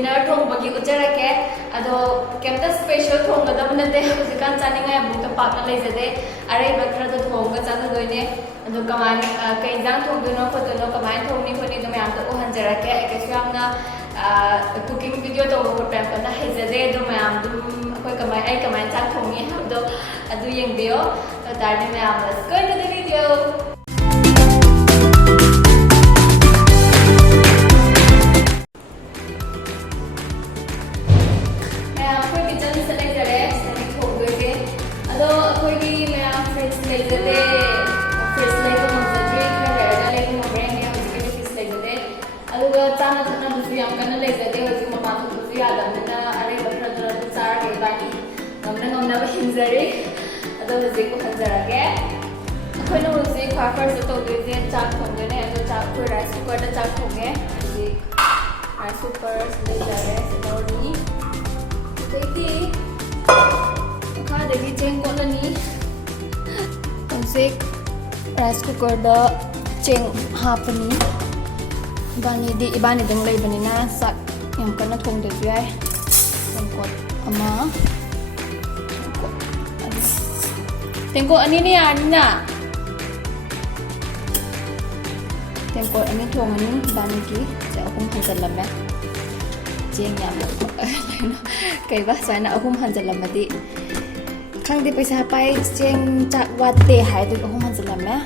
winner thong bagi ujarake ado kemta special thong ga dam nate hujikan chaninga bu ta pak na leijade arai batra da thong ga chana doine ado kaman kai jang thong duno khotono kaman thong ni khoni dum yam ta uhanjarake ekeshamna cooking video to ko prep na hejade do mayam dum koi kamai ai kamai chak thong ni habdo adu yengbio to tarni mayam let's go into the video. First to do is chak thong ne ado chak ko rice cooker da chak thong hai ji rice cooker le ja rahe sidori dekhi kha dekhi cheng ko lani se rice cooker da cheng hapani ibani dang lai bani na sak yam kana thong de yai tengkot ama tengkot ani ni anina tengkot ani thong ani bani ki ja ahum hanjal lamma cheng yam kai ba sai na ahum hanjal lamma di khang de paisa pai cheng chak watte hai du ahum hanjal lamma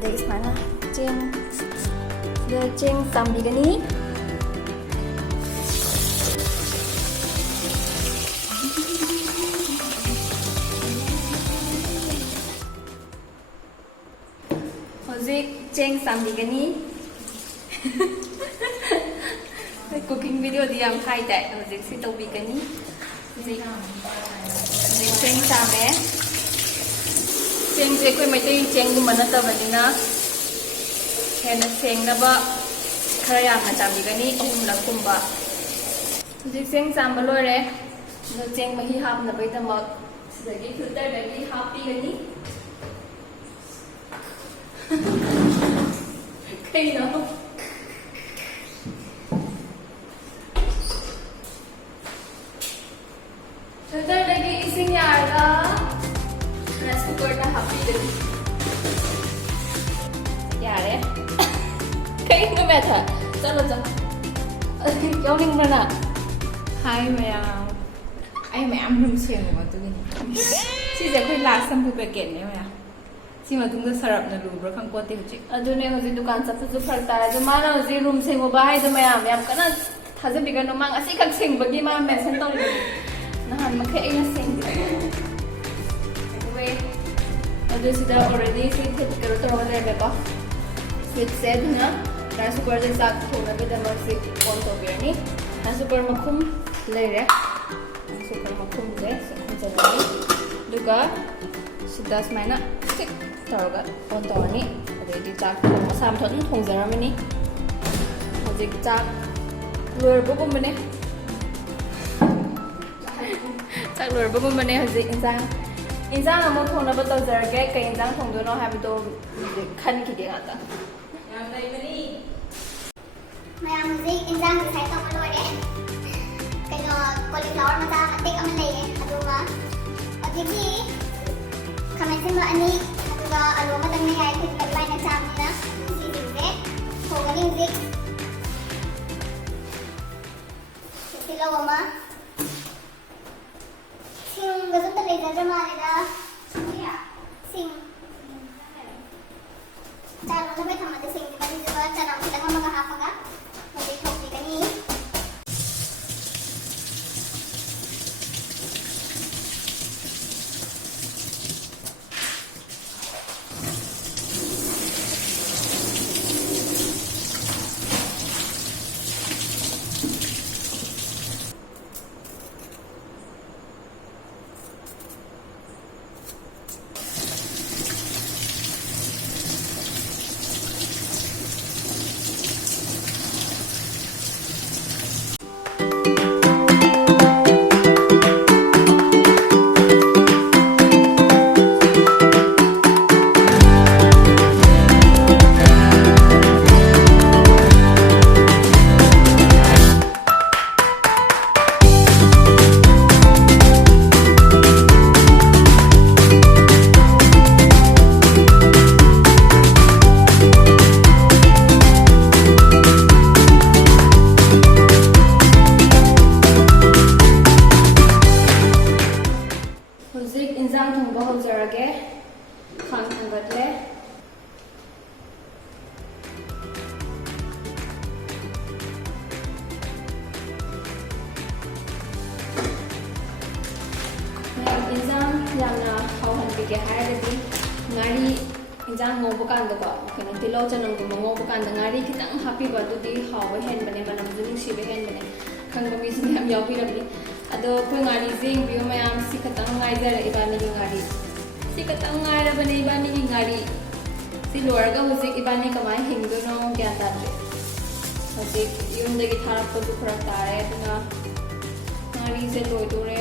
de ismana cheng sambi gani cheng sambi gani cooking video di am khai dai hojik si to bi gani hojik cheng same cheng je koi mai tai cheng gu mana ta bani na hena cheng na ba khara ya ma cham bi gani ahum la kumba hojik cheng sam ba lore no cheng ma hi hap na bai ta ma sidagi filter da gi hap bi gani Eina filter lagi ising yarda rice cooker na happy lagi yare kai no betha chalo yawning mana hai mayam ai mayam rum cheng ma tu ni si je khoi la sam pu packet ne mayam si ma tung da sarap na lu bro khang ko te hu adune hoji dukan sa su phar ta ju mana hoji room sing mo bai da mayam yam kana thaje bigan no mang asi khak sing bagi ma mention tong nahan makhe Eina sing anyway adu sida already si thit karo to wala be ko switch set na rice cooker je sak thona be da mar si on to be ni rice cooker makhum le re rice cooker makhum je se jani duga sida smaina tik taraga on to ni already chak sam thon thong jaramani hojik chak lur bo gum ne chak lur bo gum ne hojik injang amo thong na ba to jarage kai injang thong do no ha bi to khan ki de ata yam dai mani mayam hojik injang sai to ma lore kai no cauliflower ma ta tik am le aduma adigi khamen sim ani aduga alu ma tang nei ai thik kai bai na cham ni na si de thogani hojik Hello, Mama. Sing gusto talaga drama nila. Sing. Tara mo na ba tama sing di ba di ba tara kita ka magahapaga. Mag-hope kani. ꯍꯩꯒꯦ ꯍꯥꯏꯔꯒꯗꯤ ꯉꯥꯔꯤ ꯏꯟꯖꯥꯡ ꯉꯧꯕ ꯀꯥꯟꯗꯀꯣ ꯀꯩꯅꯣ ꯇꯤꯜꯍꯧ ꯆꯅꯝꯒꯨꯝꯕ ꯉꯧꯕ ꯀꯥꯟꯗ ꯉꯥꯔꯤ ꯈꯤꯇꯪ ꯍꯥꯞꯄꯤꯕ ꯑꯗꯨꯗꯤ ꯍꯥꯎꯕ ꯍꯦꯟꯕꯅꯦ ꯃꯅꯝꯁꯨ ꯅꯨꯡꯁꯤꯕ ꯍꯦꯟꯕꯅꯦ ꯈꯪꯕ ꯃꯤꯁꯨ ꯃꯌꯥꯝ ꯌꯥꯎꯕꯤꯔꯝꯅꯤ ꯑꯗꯣ ꯑꯩꯈꯣꯏ ꯉꯥꯔꯤꯁꯦ ꯌꯦꯡꯕꯤꯌꯨ ꯃꯌꯥꯝ ꯁꯤ ꯈꯛꯇꯪ ꯉꯥꯏꯖꯔꯦ ꯏꯕꯥꯅꯤꯒꯤ ꯉꯥꯔꯤ ꯁꯤ ꯈꯛꯇꯪ ꯉꯥꯏꯔꯕꯅꯦ ꯏꯕꯥꯅꯤꯒꯤ ꯉꯥꯔꯤ ꯁꯤ ꯂꯣꯏꯔꯒ ꯍꯧꯖꯤꯛ ꯏꯕꯥꯅꯤ ꯀꯃꯥꯏꯅ ꯍꯤꯡꯗꯣꯏꯅꯣ ꯒ꯭ꯌꯥꯟ ꯇꯥꯗ꯭ꯔꯦ ꯍꯧꯖꯤꯛ ꯌꯨꯝꯗꯒꯤ ꯊꯥꯔꯛꯄꯁꯨ ꯐꯔꯛ ꯇꯥꯔꯦ ꯑꯗꯨꯅ ꯉꯥꯔꯤꯁꯦ ꯂꯣꯏꯗꯣꯔꯦ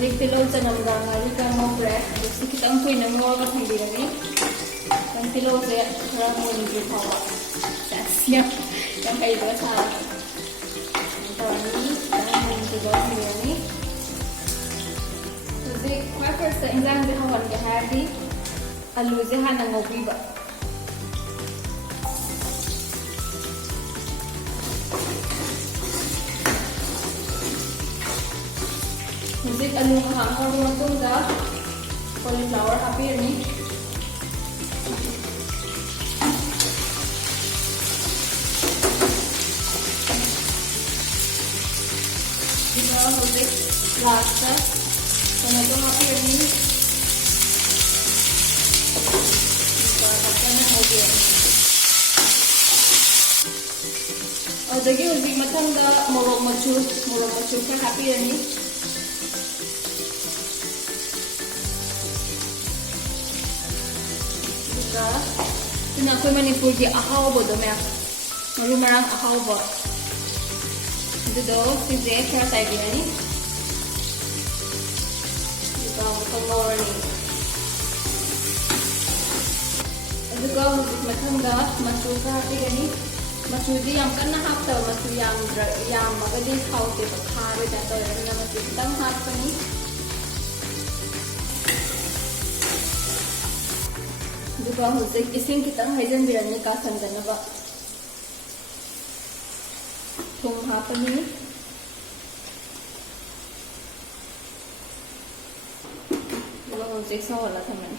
hꯧꯖꯤꯛ ꯇꯤꯜꯍꯧ ꯆꯅꯝꯒ ꯉꯥꯔꯤꯒ ꯉꯧꯈ꯭ꯔꯦ ꯑꯗꯨ ꯁꯤ ꯈꯤꯇꯪ ꯀꯨꯏꯅ ꯉꯧꯔꯒ ꯊꯝꯕꯤꯔꯅꯤ ꯅꯪ ꯇꯤꯜꯍꯧꯁꯦ ꯈꯔ ꯃꯨꯟꯗ꯭ꯔꯤ ꯐꯥꯎꯕ ꯌꯥꯝ ꯍꯩꯕ ꯁꯥꯔ ꯇꯧꯔꯅꯤ ꯈꯤꯇꯪ ꯃꯨꯟꯗ꯭ꯔꯤꯕ ꯊꯝꯕꯤꯔꯅꯤ ꯍꯧꯖꯤꯛ ꯈ꯭ꯋꯥꯏ ꯐꯥꯔꯁꯇ ꯏꯟꯖꯥꯡꯁꯦ ꯍꯧꯍꯟꯒꯦ ꯍꯥꯏꯔꯗꯤ ꯑꯂꯨꯁꯦ ꯍꯥꯟꯅ ꯉꯧꯕꯤꯕ hꯧꯖꯤꯛ alu ngahak ngawbi matungda cauliflower hapirani ito houzik lasta tomato hapirani ito tapana haubian adagi houzik matangda morok machu ka hapirani Tina ako'y Manipurgi Ahaoba Thongba maru marang Ahaoba ito do size kaya tayo binani ito ang pangawar ni ito ka husik matangga masu ka hapigani masu di yang kan nahapta masu yang magadi khawte pa khare dato na masu kitang hapani Duga husik ising kitang haijanbirani ka sandanaba thum hapani duga husik sawala thamani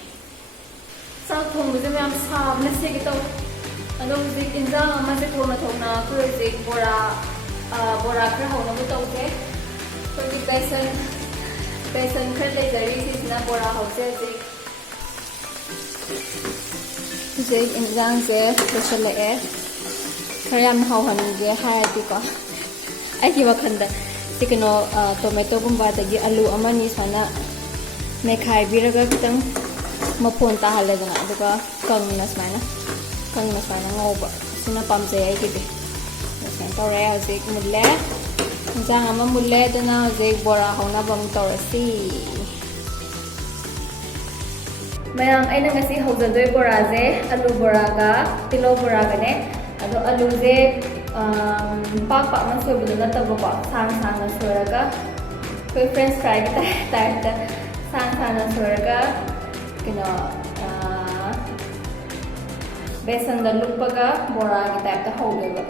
sak thongbase mayam sabna segito ado husik injang ama se thona ko husik bora khara hawna bu tawse koi pesan khar le jari sisna bora hawse husik husik injang se losalae khayam hawhange hayati ko ai ki wakhanda tikno tomato gumba dagi alu amani sana mekhai biraga kitang mapon ta haledana aduga kangna sana ngoba sina pamje ai kide san tore husik mulle injang ama mulle dana husik bora hawna bam torasi mayam aina ngasi hawjandoi bora je alu bora ga tilo bora ga ne ado alu je pak man soibudu nataba ko sang na soiraga koi french fry ga ta sang na soiraga kino besan da lupaga bora ga ta hawdeba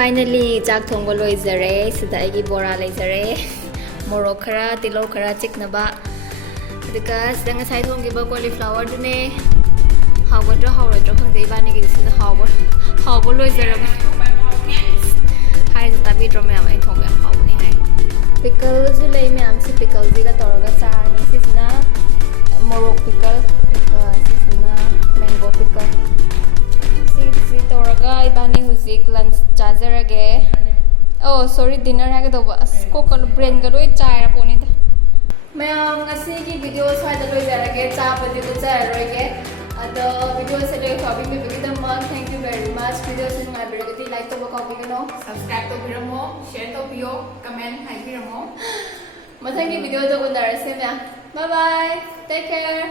Finally, jak thongba loizare sida aigi bora leizare morok khara tilo khara chiknaba aduga sida ngasai thonggiba cauliflower dune hawgadra hawradra khangdei bani gi sida hawbo loizare hai tabi drum ya mai thongba hawni hai pickle lay ma'am si pickle diga toroga charni sisna morok pickle sisna mango pickle si toroga ibani huzik lunch chajarage oh sorry dinner hage doba kokal brain ga loi chaira poni da mayam ngasi ki video sai da loi jarage cha padi ko chai roige ado video se loi copy me bigida ma thank you very much video se ngai biragati like to copy kano subscribe to biramo share to bio comment hai biramo mathang ki video do undar se mya bye bye take care